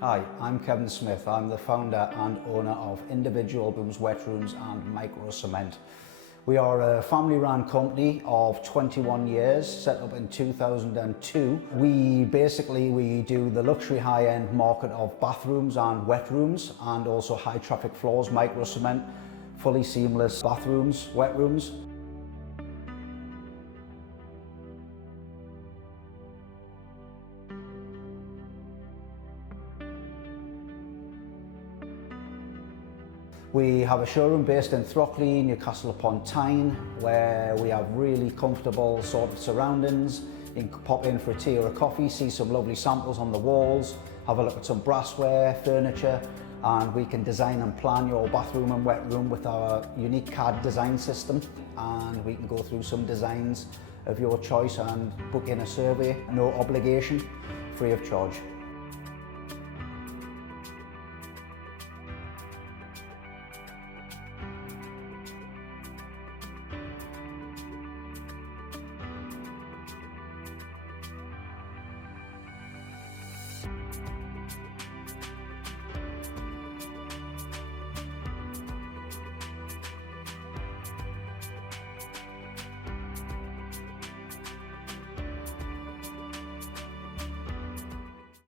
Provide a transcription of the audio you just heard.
Hi, I'm Kevin Smith. I'm the founder and owner of individual Bathrooms, Wet Rooms and Microcement. We are a family-run company of 21 years, set up in 2002. We do the luxury high-end market of bathrooms and wet rooms, and also high-traffic floors, microcement, fully seamless bathrooms, wet rooms. We have a showroom based in Throckley, Newcastle upon Tyne, where we have really comfortable sort of surroundings. You can pop in for a tea or a coffee, see some lovely samples on the walls, have a look at some brassware, furniture, and we can design and plan your bathroom and wet room with our unique CAD design system. And we can go through some designs of your choice and book in a survey, no obligation, free of charge.